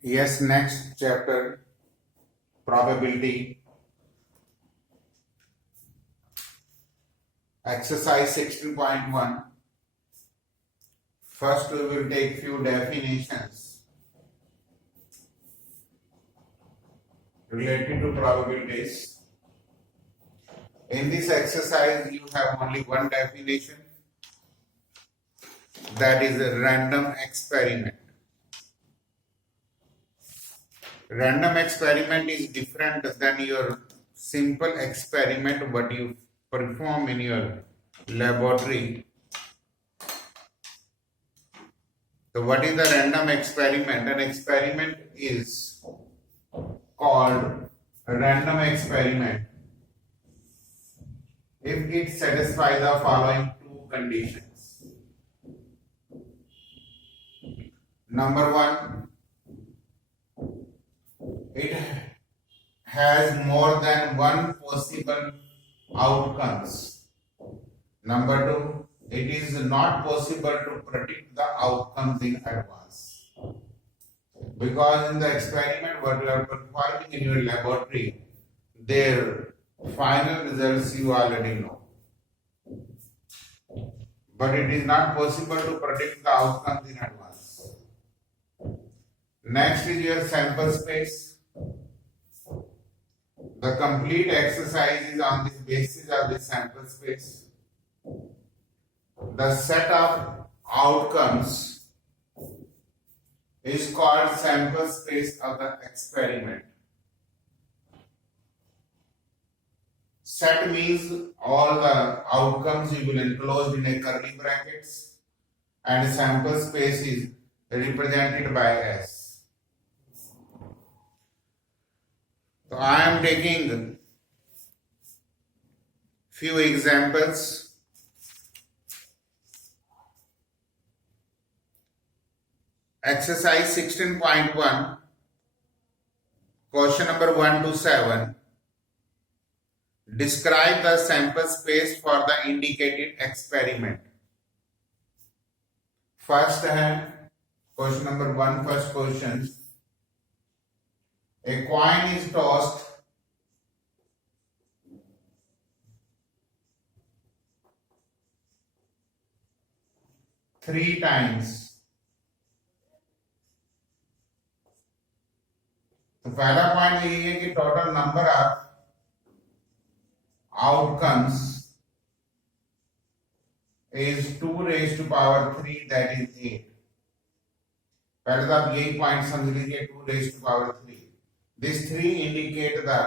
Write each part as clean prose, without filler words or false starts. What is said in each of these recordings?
Yes, next chapter, probability. Exercise 16.1. First, we will take few definitions related to probabilities. In this exercise, you have only one definition, that is a random experiment. Random experiment is different than your simple experiment what you perform in your laboratory. So what is the random experiment? An experiment is called a random experiment if it satisfies the following two conditions. Number one, it has more than one possible outcomes. Number two, it is not possible to predict the outcomes in advance. Because in the experiment what you are performing in your laboratory, their final results you already know. But it is not possible to predict the outcomes in advance. Next is your sample space. The complete exercise is on the basis of the sample space. The set of outcomes is called sample space of the experiment. Set means all the outcomes you will enclose in a curly brackets, and sample space is represented by S. So I am taking few examples. Exercise 16.1, question number 1 to 7. Describe the sample space for the indicated experiment. First hand, question number 1, first question. A coin is tossed three times. तो पहला पॉइंट यही है कि total number of outcomes is 2 raised to power 3, that is 8. पहले तो आप यही पॉइंट समझ लीजिए, 2 raised to power 3. This 3 indicate the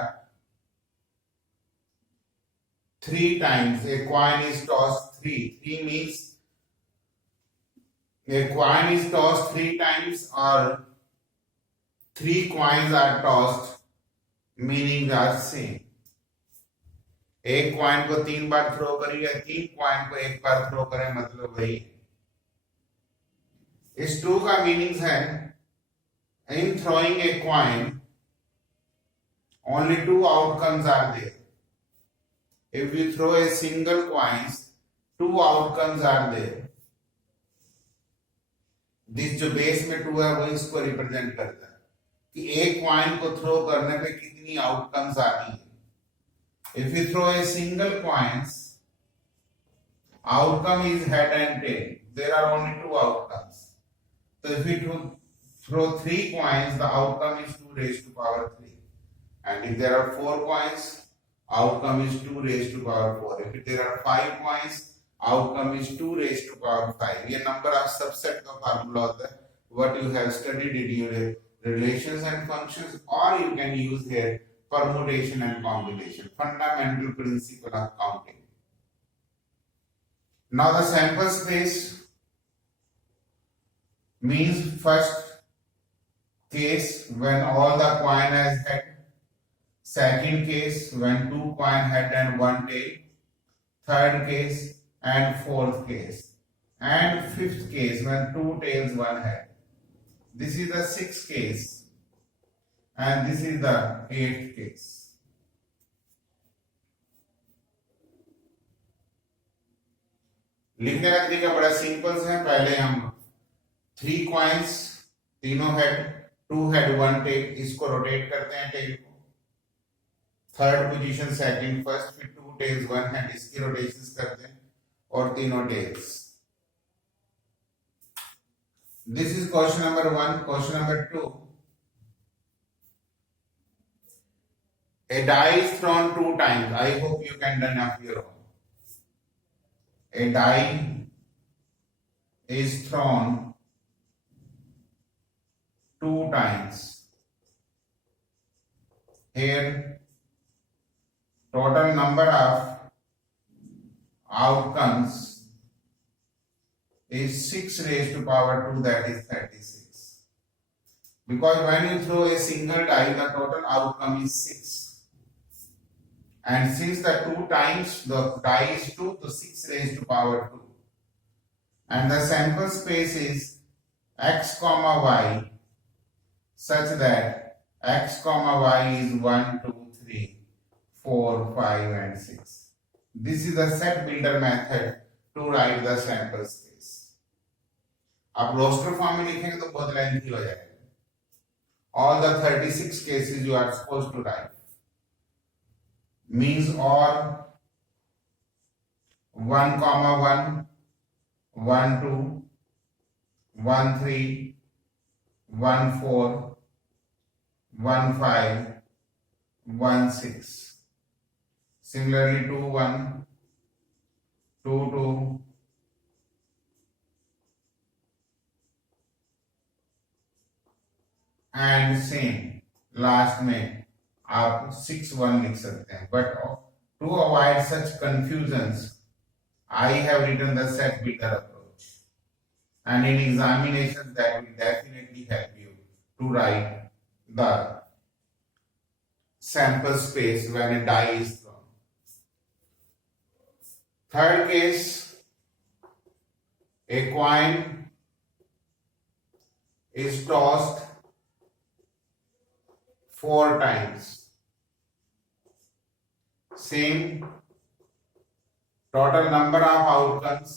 3 times a coin is tossed 3. 3 means a coin is tossed 3 times or 3 coins are tossed, meaning are same. एक कॉइन को 3 बार थ्रो करिए, 3 कॉइन को एक बार थ्रो करें, मतलब वही। इस 2 का मीनिंग है इन throwing a coin only 2 outcomes are there. If you throw a single coins, 2 outcomes are there. This जो बेस में 2 है वो इसको रिप्रेजेंट करता है कि एक कॉइन को थ्रो करने पे कितनी आउटकम्स आनी है। If you throw a single coins, outcome is head and tail. There are only 2 outcomes. So if you throw 3 coins, the outcome is 2 raised to power 3. And if there are 4 coins, outcome is 2 raised to power 4. If there are 5 coins, outcome is 2 raised to power 5. ये number of subset का formula होता है, what you have studied in your relations and functions, or you can use here permutation and combination, fundamental principle of counting. Now the sample space means first case when all the coin has head, second case when 2 coin head and 1 tail, third case and fourth case, and fifth case when 2 tails 1 head. This is the 6th case and this is the 8th case. लिखने का तरीका बड़ा सिंपल है। पहले हम 3 coins, तीनों head, two head one tail, इसको rotate करते हैं टेल को, थर्ड पोजीशन सेकंड फर्स्ट, फिर टू टेल्स वन हेड, इसकी रोटेशंस करते हैं और तीनों tails. This is question number 1. Question number 2. A die is thrown 2 times. I hope you can done up your own. A die is thrown 2 times. Here, total number of outcomes is 6 raised to power 2, that is 36. Because when you throw a single die, the total outcome is 6. And since the 2 times the die is 2, so 6 raised to power 2. And the sample space is x comma y such that x comma y is 1, 2, 3, 4, 5 and 6. This is the set builder method to write the sample space. आप roster form में लिखेंगे तो बहुत लेंथी हो जाएगा. All the 36 cases you are supposed to write means or 1 comma 1, 1 2, 1 3, 1 4, 1 5, 1 6. Similarly 2 1, 2 2, and same last में आप 6 1 लिख सकते हैं. But to avoid such confusions I have written the set builder approach, and in examination that will definitely help you to write the sample space when a die is thrown. Third case, a coin is tossed 4 times. Same total number of outcomes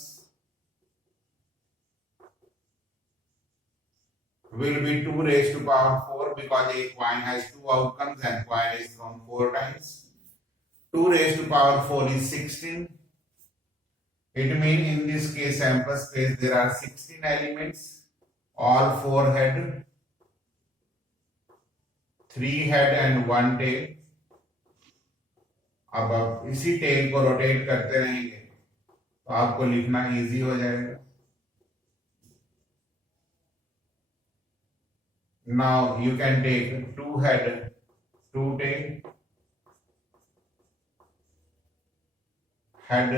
will be 2 raised to power 4 because a coin has 2 outcomes and coin is thrown 4 times. 2 raised to power 4 is 16. It means in this case sample space there are 16 elements, all 4 head, 3 head and 1 tail. अब आप इसी टेल को रोटेट करते रहेंगे तो आपको लिखना इजी हो जाएगा. Now you can take 2 head, 2 tail, head,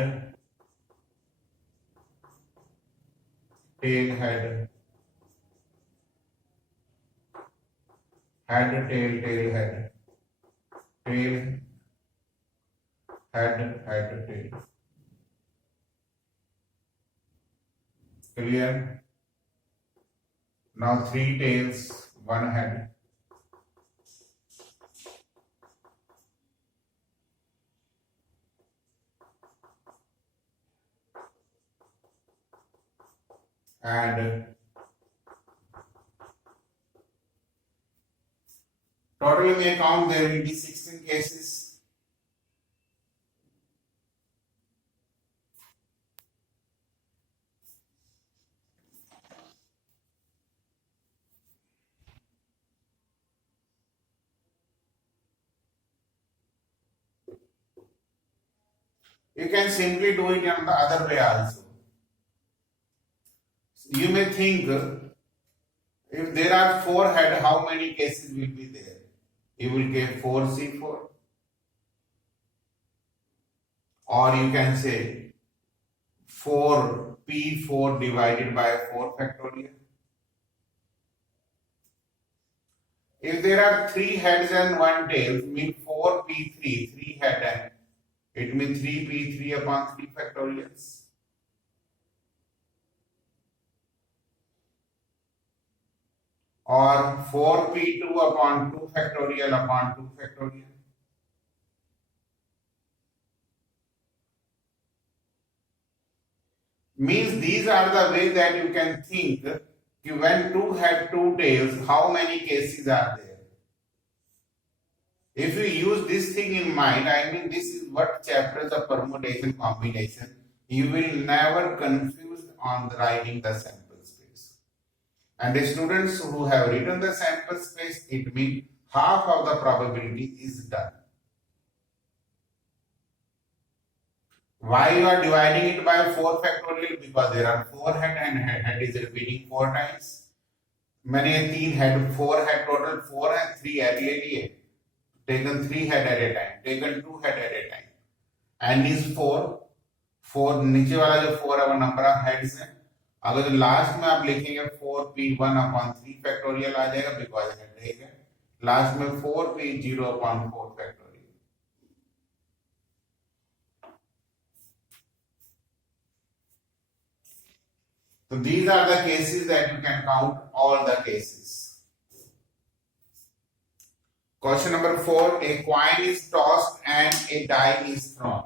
tail, head, head, tail, tail, head, tail, head, head, tail. Clear? Now 3 tails, 1 head. And total you may count there will be 16 cases. You can simply do it in the other way also. You may think if there are 4 head, how many cases will be there? You will get 4C4. Or you can say 4P4 divided by 4 factorial. If there are 3 heads and 1 tail, mean 4P3, 3 head and it means 3P3 upon 3 factorials. Or 4P2 upon 2 factorial upon 2 factorial. Means these are the way that you can think when two had two tails, how many cases are there? If you use this thing in mind, I mean, this is what chapters of permutation combination, you will never confused on writing the sample space. And the students who have written the sample space, it means half of the probability is done. Why you are dividing it by 4 factorial? Because there are 4 head and head is repeating 4 times. मैंने 3 head 4 head total 4 and 3 head ले लिए. Taken 3 head at a time, taken 2 head at a time. N is 4 नीचे वाला जो 4 है वो number of heads है. अगर जो लास्ट में आप लिखेंगे 4p1/3 फैक्टोरियल आ जाएगा बिकॉज हेड है. लास्ट में 4p0/4 factorial. So these are the cases that you can count all the cases. Question number 4. A coin is tossed and a die is thrown.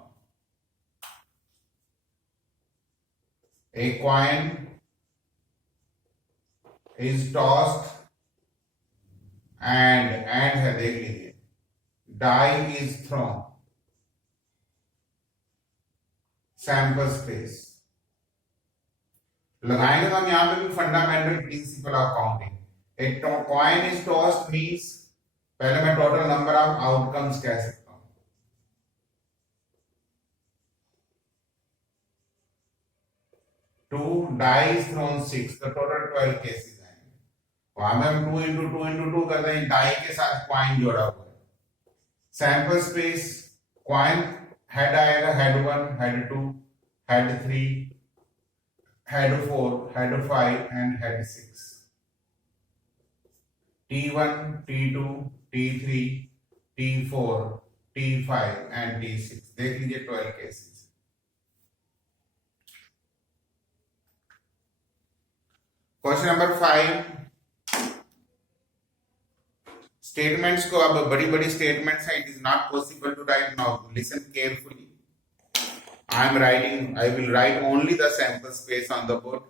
A coin is tossed and है देख लीजिए. Die is thrown. Sample space. लगाएंगे तो हम यहाँ पे भी fundamental principle of counting. एक कॉइन इज टॉस्ड मींस पहले मैं टोटल नंबर ऑफ आउटकम्स कह सकता हूं. टू डाइस थ्रोन 6 तो टोटल 12 केसेस आएंगे. वहां में हम 2 into 2 into 2 करते हैं. डाई के साथ कॉइन जोड़ा हुआ है. सैंपल स्पेस कॉइन हेड आएगा हेड 1 हेड 2 हेड 3 head 4 head 5 and head 6. T1 T2 T3 T4 T5 and T6. देख लीजिए 12 केसेस. Question number 5. स्टेटमेंट्स को अब बड़ी बड़ी स्टेटमेंट्स है. It is not possible to write now. Listen carefully. I will write only the sample space on the board.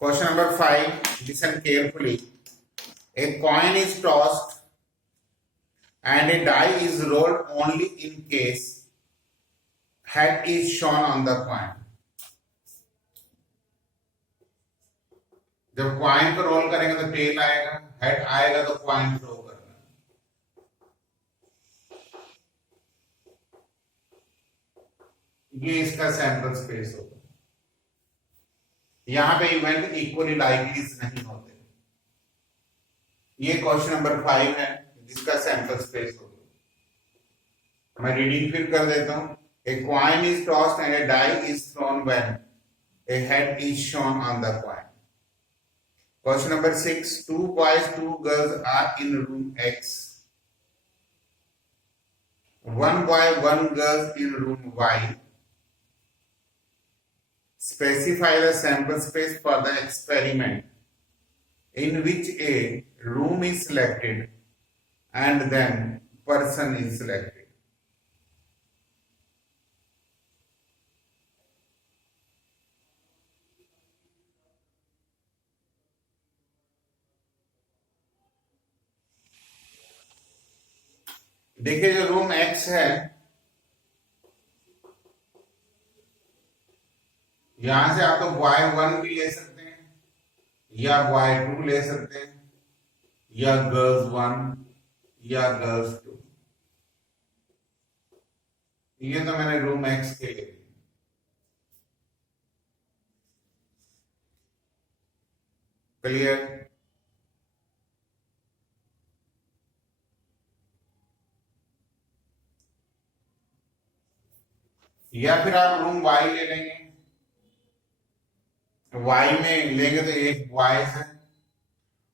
Question number 5. Listen carefully. A coin is tossed and a die is rolled only in case head is shown on the coin. जब कॉइन को रोल करेंगे तो टेल आएगा, हेड आएगा तो coin throw करना. ये इसका सैंपल स्पेस होगा. यहां पे इवेंट इक्वली लाइकलीज नहीं होते. ये क्वेश्चन नंबर 5 है जिसका सैंपल स्पेस होगा. मैं रीडिंग फिर कर देता हूं. A coin is tossed and a die is thrown when a head is shown on the coin. Question number 6. 2 boys 2 girls are in room X. 1 boy 1 girl in room Y. Specify the sample space for the experiment in which a room is selected and then person is selected. देखिए जो room X है यहां से आप तो बॉय 1 भी ले सकते हैं या बॉय 2 ले सकते हैं या गर्ल्स 1 या गर्ल्स 2. ये तो मैंने रूम X के लिए. क्लियर. या फिर आप रूम Y ले लेंगे. Y में लेंगे तो एक बॉयज है.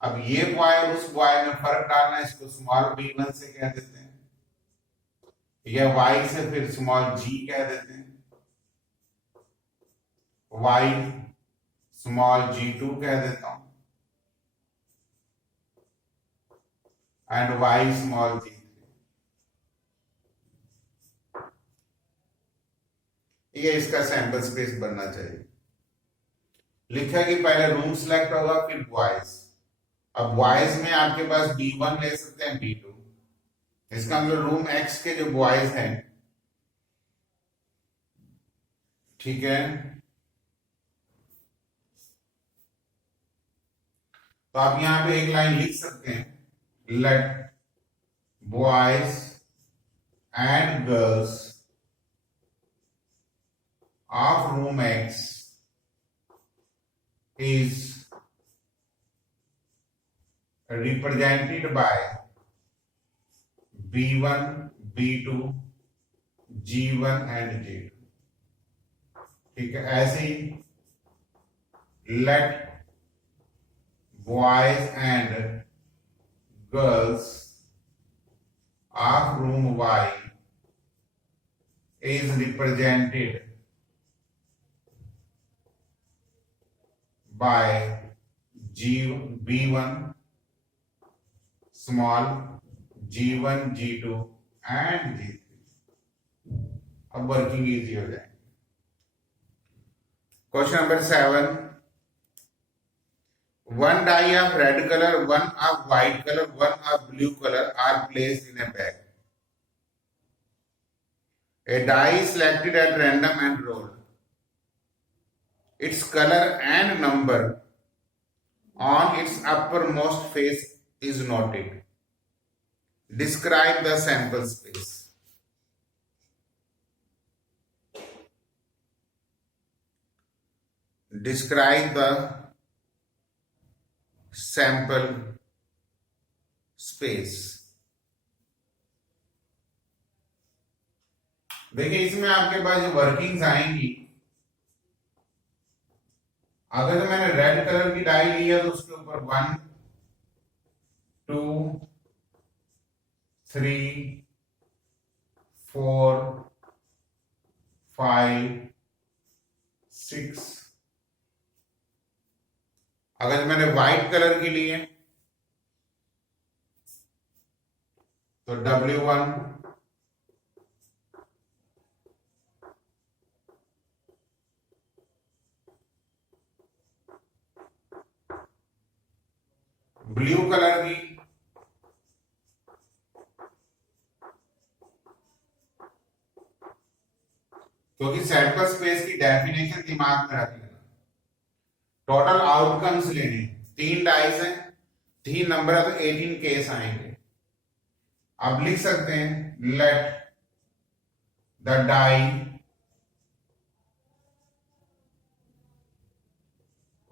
अब ये बॉय और उस बॉय में फर्क डालना है. इसको स्मॉल b1 से कह देते हैं. या y से फिर स्मॉल g कह देते हैं, y स्मॉल g2 कह देता हूं एंड y स्मॉल g3। ये इसका सैंपल स्पेस बनना चाहिए। लिखा कि पहले रूम सिलेक्ट होगा फिर बॉयज। अब बॉयज में आपके पास B1 ले सकते हैं, B2, इसका मतलब रूम X के जो बॉयज हैं, ठीक है, तो आप यहां पे एक लाइन लिख सकते हैं, let boys and girls of room X is represented by B1, B2, G1 and G2। ठीक है, ऐसे ही let boys and girls of room Y is represented by B1 small, G1, G2 and G3। अब working easy हो जाएगी। Question number 7, one die of red color, one of white color, one of blue color are placed in a bag. A die is selected at random and rolled. Its color and number on its uppermost face is noted. Describe the sample space. Describe the sample space. देखिए इसमें आपके पास जो वर्किंग्स आएंगी, अगर तो मैंने red colour की डाई ली है तो उसके ऊपर 1 2 3 4 5 6। अगर मैंने व्हाइट कलर की ली है तो W1 ब्लू कलर की क्योंकि सैंपल स्पेस की डेफिनेशन दिमाग में रख लेना। टोटल आउटकम्स लेने, 3 डाइस हैं, 3 नंबर है तो 18 केस आएंगे। अब लिख सकते हैं let the die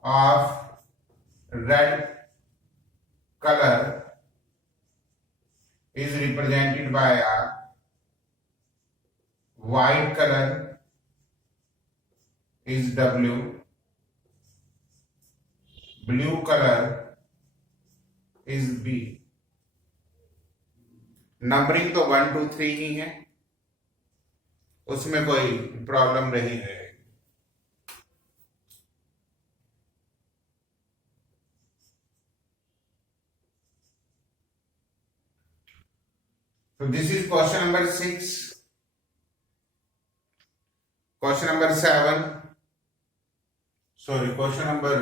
of red color is represented by a white color is W, blue color is B। Numbering तो 1 2 3 ही है, उसमें कोई प्रॉब्लम नहीं है। So this is question number 6. Question number 7. Sorry, question number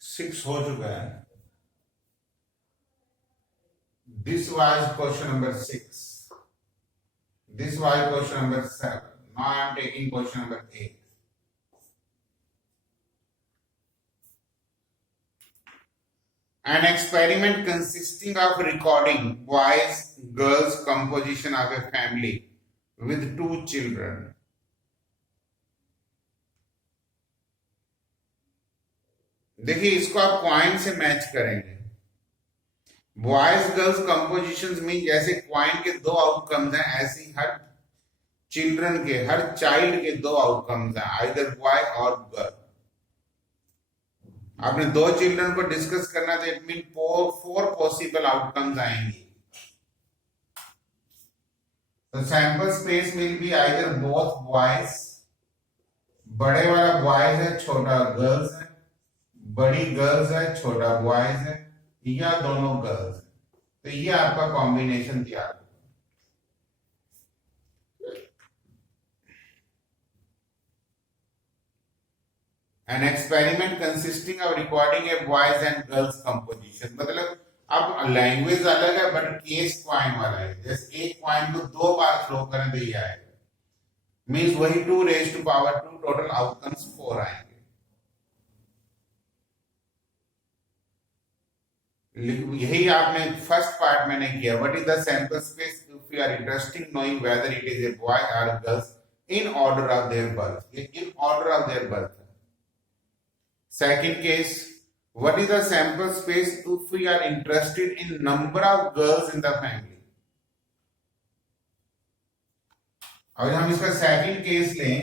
6 हो चुका है। This was question number 6. This was question number 7. Now I am taking question number 8. An experiment consisting of recording boys girls composition of a family with 2 children। देखिए इसको आप क्वाइन से मैच करेंगे। Boys girls compositions में जैसे क्वाइन के 2 आउटकम्स हैं, ऐसे हर चिल्ड्रन के, हर चाइल्ड के 2 आउटकम्स हैं, आइदर बॉय और गर्ल। आपने 2 चिल्ड्रन को डिस्कस करना तो इट मीन 4 पॉसिबल आउटकम्स आएंगे। तो sample space will be either both boys, बड़े वाला बॉयज है छोटा गर्ल्स है, बड़ी गर्ल्स है छोटा बॉयज है, या दोनों गर्ल्स है। तो ये आपका कॉम्बिनेशन तैयार होगा। An experiment consisting of recording a boys and girls composition, मतलब अब लैंग्वेज अलग है बट केस क्वाइन वाला है। जैसे एक क्वाइन को 2 बार थ्रो करें तो ये आएगा, मीन्स वही 2 raise to power 2, total outcomes 4 आएंगे। यही आपने फर्स्ट पार्ट में नहीं किया। What is the sample space if you are interested knowing whether it is a boy और girls in order of their birth, ये in order of their birth है। Second case, what is the sample space if we are interested in number of girls in the family? अगर हम इसका second case लें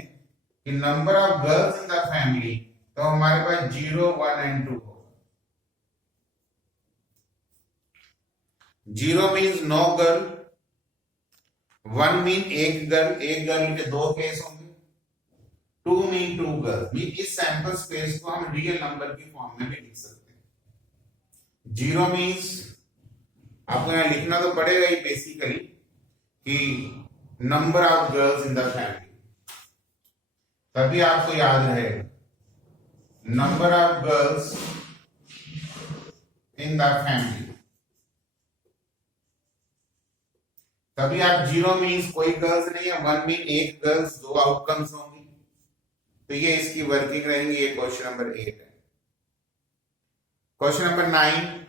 कि number of girls in the family, तो हमारे पास 0, 1 एंड 2 होगा। 0 means no girl, 1 मीन एक गर्ल के 2 केस होंगे, 2 मीन 2 गर्ल्स। मीन इस सैंपल स्पेस को हम रियल नंबर की फॉर्म में भी लिख सकते हैं। 0 मीन्स आपको यहां लिखना तो पड़ेगा ही बेसिकली कि number of girls in the family, तभी आपको याद रहेगा number of girls in the family. तभी आप 0 मीन्स कोई गर्ल्स नहीं है, 1 मीन एक गर्ल्स, 2 आउटकम्स होंगी। तो ये इसकी वर्किंग रहेंगी। ये क्वेश्चन नंबर 8 है। Question number 9,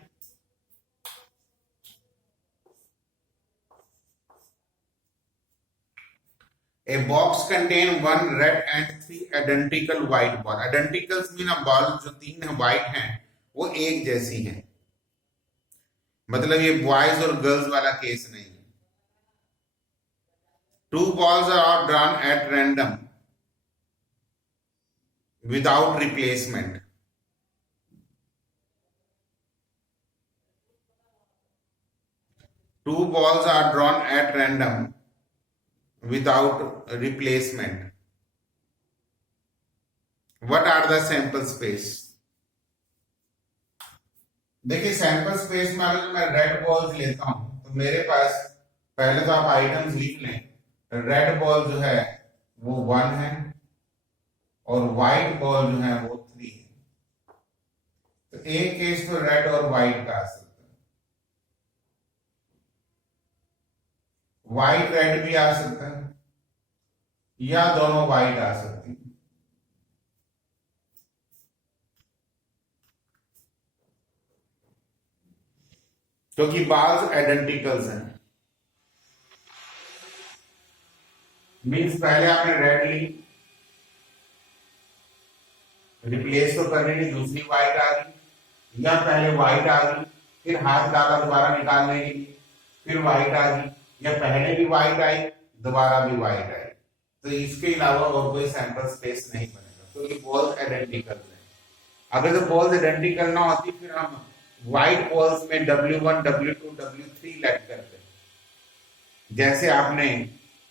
a box contain 1 red and 3 identical white ball। Identicals mean ball जो 3 व्हाइट हैं वो एक जैसी हैं, मतलब ये बॉयज और गर्ल्स वाला केस नहीं है। 2 balls are drawn at random without replacement। Two balls are drawn at random without replacement। What are the sample space? देखिए सैंपल स्पेस में अगर मैं रेड बॉल्स लेता हूं तो मेरे पास पहले तो आप आइटम्स लिख लें। रेड बॉल जो है वो 1 है और व्हाइट बॉल जो है वो 3 है। तो एक केस तो रेड और व्हाइट का आ सकता है, व्हाइट रेड भी आ सकता है, या दोनों व्हाइट आ सकती है। क्योंकि बाल्स आइडेंटिकल्स हैं। मीन्स पहले आपने रेड ली, रिप्लेस तो करने की दूसरी व्हाइट आ गई, या पहले व्हाइट आ गई फिर हाथ डाला दोबारा निकालने के लिए फिर व्हाइट आ गई, या पहले भी व्हाइट आई दोबारा भी व्हाइट आई। तो इसके अलावा और कोई सैंपल स्पेस नहीं बनेगा क्योंकि बॉल्स आइडेंटिकल हैं। अगर तो बॉल्स आइडेंटिकल ना होती फिर हम व्हाइट बॉल्स में W1, W2, W3 लेट करते, जैसे आपने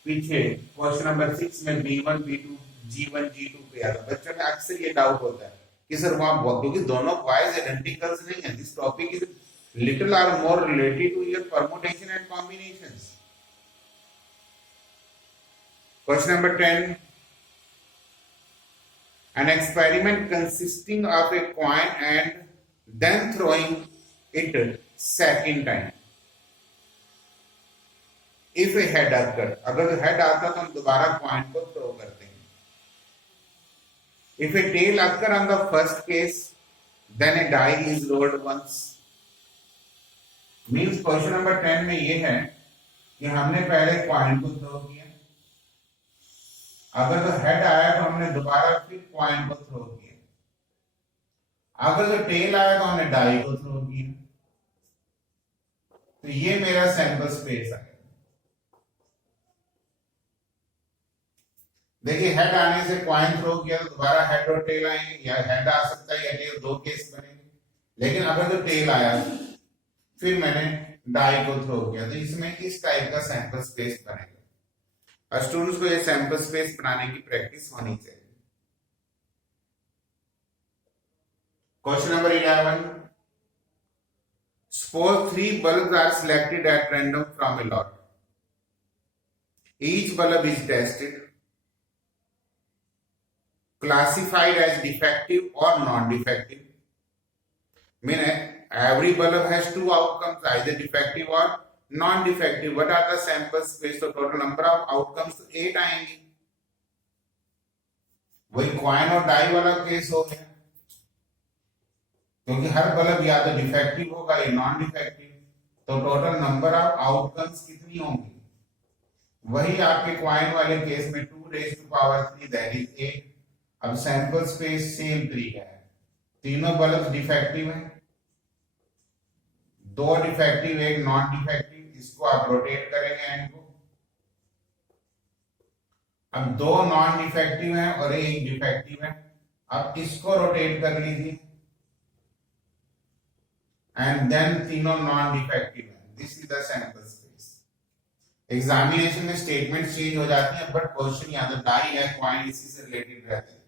पीछे क्वेश्चन नंबर 6 में B1, B2, G1, G2 पे आता। बच्चों में अक्सर ये डाउट होता है कि सर वहां क्योंकि दोनों बॉयज आइडेंटिकल्स नहीं है। दिस टॉपिक इज लिटिल और more related to your permutation and combinations. Question number 10, an experiment consisting of a coin and then throwing it second time if a head occurred। अगर हेड आता तो हम दोबारा कॉइन को थ्रो करते हैं। If a tail occur on the first case, then a die is rolled once। Means question number 10 में ये है कि हमने पहले कॉइन को थ्रो किया, अगर तो हेड आया तो हमने दोबारा फिर कॉइन को थ्रो किया, अगर तो टेल आया तो हमने डाई को थ्रो किया। तो ये मेरा सैंपल स्पेस है। देखिए हेड आने से कॉइन थ्रो किया तो दोबारा हेड और टेल आएंगे, या हेड आ सकता है या टेल, 2 केस बनेंगे। लेकिन अगर तो टेल आया फिर मैंने डाई को थ्रो किया तो इसमें इस टाइप का सैंपल स्पेस बनेगा। और स्टूडेंट्स को ये सैंपल स्पेस बनाने की प्रैक्टिस होनी चाहिए। क्वेश्चन नंबर 11, suppose 3 bulbs are selected at random from a lot. Each bulb is tested, classified as defective or non-defective. Meaning every bulb has two outcomes, either defective or non-defective. What are the sample space? So total number of outcomes तो 8 आएंगे। वही कॉइन और डाई वाला केस हो गया, क्योंकि हर बल्ब या तो डिफेक्टिव होगा या नॉन डिफेक्टिव, तो टोटल नंबर ऑफ आउटकम्स कितनी होंगी? वही आपके क्वाइन वाले केस में 2 raise to power 3 that is 8। अब सैंपल स्पेस सेम तरीका है, तीनों बल्ब डिफेक्टिव हैं, 2 डिफेक्टिव 1 नॉन डिफेक्टिव, इसको आप रोटेट करेंगे एंड को। अब 2 नॉन डिफेक्टिव हैं और 1 डिफेक्टिव है, अब इसको रोटेट कर लीजिए एंड देन तीनों नॉन डिफेक्टिव हैं। This is the sample space. Examination में स्टेटमेंट चेंज हो जाती है, बट क्वेश्चन याद है, डाई है क्वाइन इसी से रिलेटेड रहते हैं।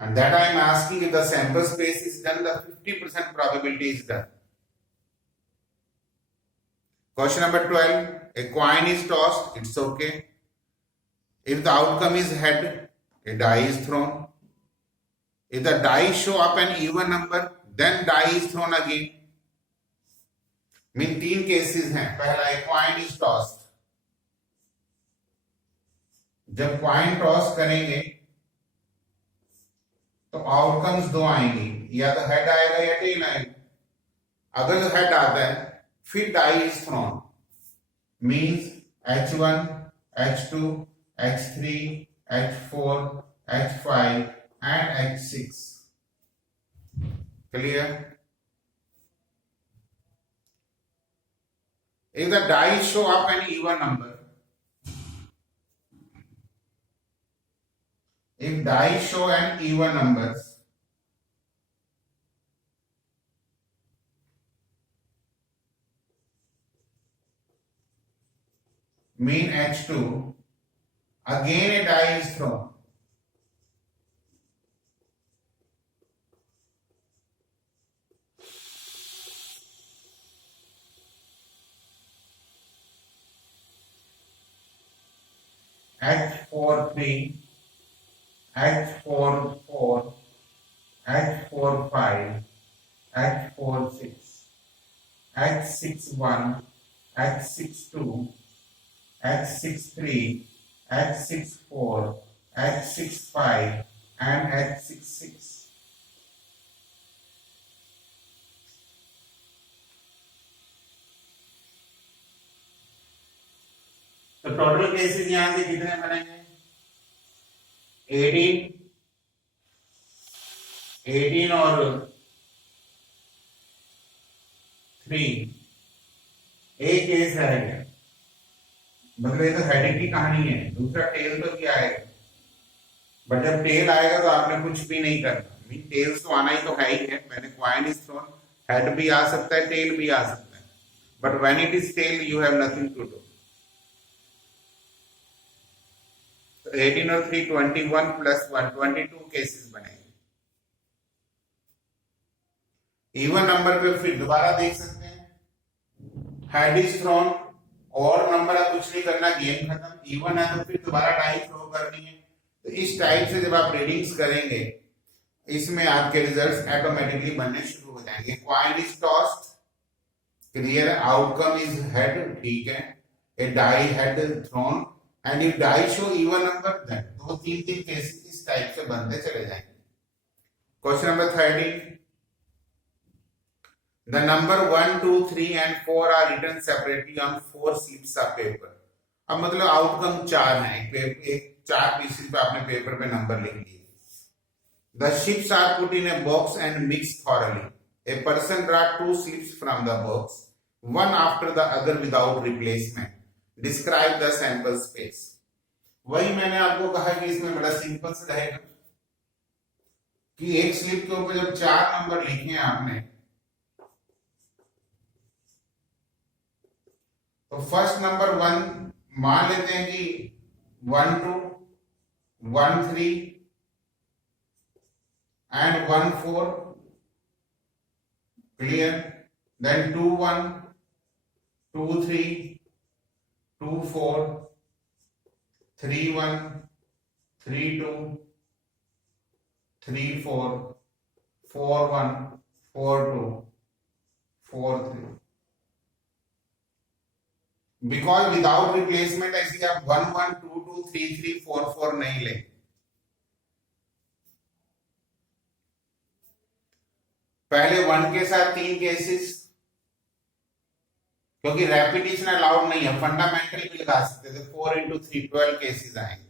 And that I am asking, if the sample space is done, the 50% probability is done. Question number 12, a coin is tossed, it's okay. If the outcome is head, a die is thrown. If the die show up an even number, then die is thrown again. Mean 3 cases हैं। पहला, a coin is tossed. जब coin toss करेंगे तो आउटकम्स 2 आएंगी, या तो हेड आएगा या टेल आएगा। अगर हेड आता है फिर die is thrown, means H1, H2, H3, H4, H5 and H6। Clear? If the die show up an even number, if die show an even numbers, mean H2, again a die is thrown. H4 3, H4 4, H4 5, H4 6, H6 1, H6 2, H6 3, H6 4, H6 5 and H6 6। तो total cases यहां से कितने बनेंगे? 18 और 3, एक केस रह गया। मतलब ये तो हेडिंग की कहानी है, दूसरा टेल तो क्या आएगा, बट जब टेल आएगा तो आपने कुछ भी नहीं करना। मीन टेल्स तो आना ही तो है ही है। मैंने क्वाइन इज थ्रोन, हेड भी आ सकता है, टेल भी आ सकता है, but when it is tail you have nothing to do. 18 और 3 21 प्लस 1 22 केसेस बनेंगे। इवन नंबर पे फिर दोबारा देख सकते हैं, हेड इज थ्रोन और नंबर है, कुछ नहीं करना, गेम खत्म। इवन है तो फिर दोबारा डाई थ्रो करनी है। तो इस टाइप से जब आप रीडिंग्स करेंगे, इसमें आपके रिजल्ट्स ऑटोमेटिकली बनने शुरू हो जाएंगे। Coin is tossed, clear, outcome is head, ठीक है, a die head thrown and if die show even number, then 2-3 cases इस टाइप से बनते चले जाएंगे। क्वेश्चन नंबर 13, the number 1 2 3 and 4 are written separately on 4 sheets of paper। अब मतलब आउटकम 4 है, एक 4 पीसेस पे आपने पेपर पे नंबर लिख दिए। The ships are put in a box and mixed thoroughly. A person brought 2 slips from the box, one after the other without replacement. Describe the sample space। वही मैंने आपको कहा कि इसमें बड़ा सिंपल से रहेगा कि एक स्लिप के ऊपर जब 4 नंबर लिखे आपने, तो फर्स्ट नंबर 1 मान लेते हैं कि 1 2 1 3 and 1 4, clear, then 2 1 2 3 2 4 3 1 3 2 3 4 4 1 4 2 4 3, because without replacement ऐसे आप 1 1 2 2 3 3 4 4 नहीं लेंगे। पहले 1 के साथ 3 केसेस, क्योंकि रेपिटेशन अलाउड नहीं है, फंडामेंटल भी लगा सकते थे, 4 into 3 12 केसेस आएंगे।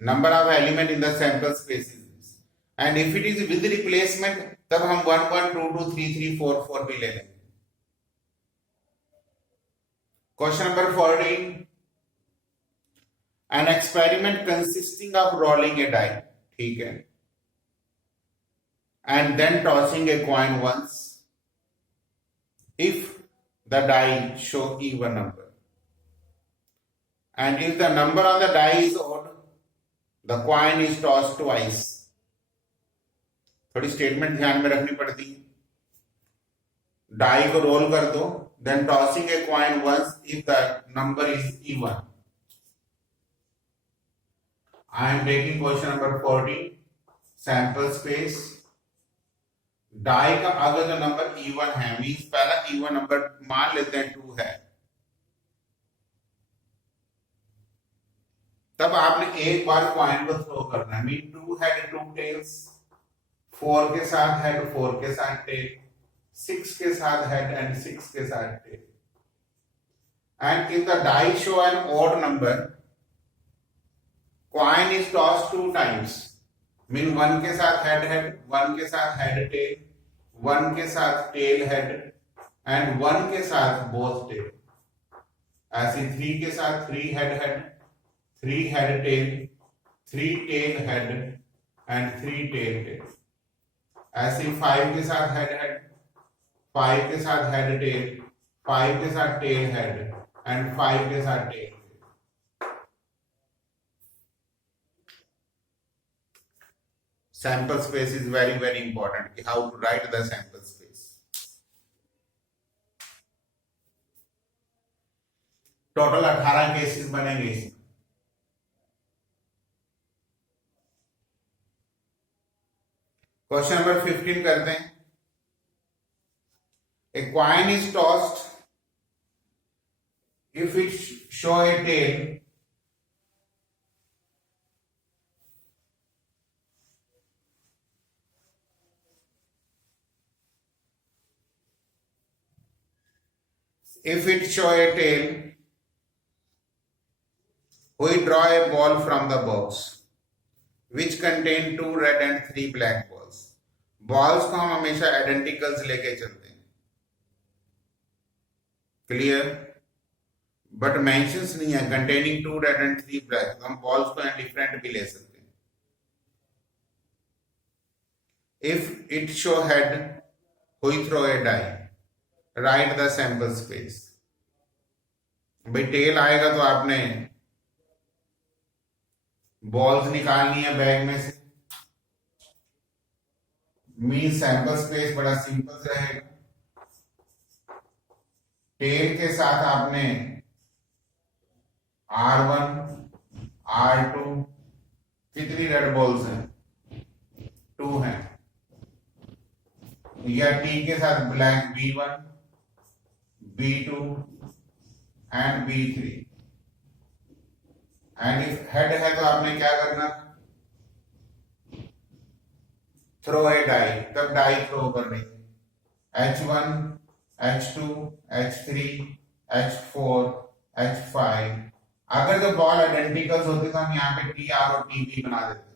Number of element in the sample space is, and if it is with replacement तब हम 1 1 2 2 3 3 4 4 भी ले लेंगे। Question number 14, an experiment consisting of rolling a die, ठीक है, and then tossing a coin once if the die show even number, and if the number on the die is odd the coin is tossed twice। थोड़ी स्टेटमेंट ध्यान में रखनी पड़ती है। डाई को रोल कर दो, then tossing a coin once if the number is even। I am taking question number 14, sample space। Die का अगर जो नंबर इवन है, मीन्स पहला इवन नंबर मान लेते हैं 2 है, तब आपने एक बार कॉइन को थ्रो करना है। मीन 2 हैड 2 टेल्स, 4 के साथ हेड 4 के साथ टेल, 6 के साथ हेड एंड 6 के साथ tail, and if the die show an odd number coin is tossed 2 times। Mean 1 के साथ हेड हेड, 1 के साथ हेड टेल, 1 के साथ टेल हेड एंड 1 के साथ बोथ टेल। ऐसे 3 के साथ 3 head head, 3 head tail, 3 tail head and 3 tail tail. ऐसे 5 के साथ हेड हेड, 5 के साथ हेड टेल, 5 के साथ टेल हेड एंड 5 के साथ tell. Sample space is very very important, how to write the sample space। Total 18 केसेस बनेंगे इसमें। क्वेश्चन नंबर 15 करते हैं। A coin is tossed if it show a tail we draw a ball from the box which contain 2 red and 3 black balls। Balls को हम हमेशा आइडेंटिकल्स लेके चलते हैं, क्लियर, बट मेंशंस नहीं है कंटेनिंग 2 रेड एंड 3 ब्लैक, हम बॉल्स को डिफरेंट भी ले सकते हैं। If it show head we throw a die, right the sample space. भाई टेल आएगा तो आपने बॉल्स निकालनी है बैग में से। मीन सैंपल स्पेस बड़ा सिंपल रहेगा। टेल के साथ आपने R1 R2, कितनी रेड बॉल्स हैं? 2 हैं। या टी के साथ black B1 B2 and B3, and if head है तो आपने क्या करना, थ्रो ए डाई, तब डाई थ्रो करनी, H1 H2 H3 H4 H5। अगर जो बॉल आइडेंटिकल्स होते तो हम यहाँ पे TR और TB बना देते,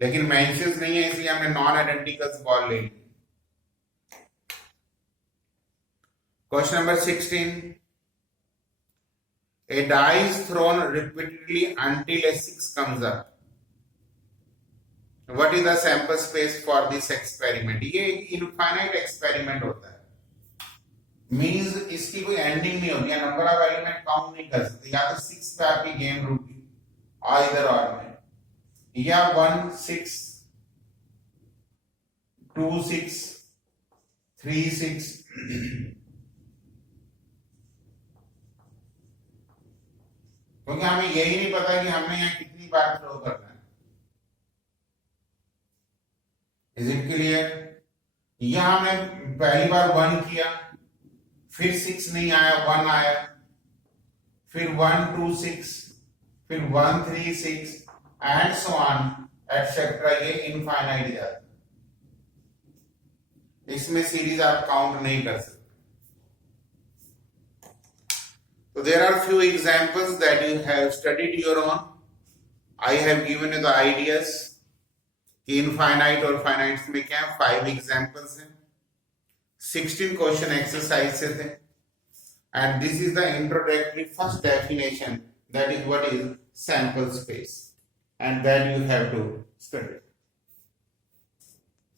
लेकिन मेंशंस नहीं है इसलिए हमने नॉन आइडेंटिकल्स बॉल ले ली। Question number 16, a die is thrown repeatedly until a 6 comes up। What is the sample space for this experiment? ये एक इनफाइनाइट एक्सपेरिमेंट होता है। मीन्स इसकी कोई एंडिंग नहीं होती है, नंबर ऑफ एलिमेंट काउंट नहीं कर सकते, या तो 6 पे आपकी गेम रुकी आइदर और में, या 1 6 2 6 3 6 क्योंकि हमें यही नहीं पता कि हमने यहाँ कितनी बार थ्रो करना है। Is it clear? यहां हमने पहली बार 1 किया, फिर 6 नहीं आया, 1 आया, फिर 1 2 6, फिर 1 3 6 एंड सो ऑन एटसेट्रा, ये इनफाइनाइट जाता है। इसमें सीरीज आप काउंट नहीं कर सकते। So there are few examples that you have studied your own. I have given you the ideas. Infinite और finite में क्या 5 examples हैं, 16 question exercise से थे, and this is the introductory first definition, that is what is sample space, and that you have to study.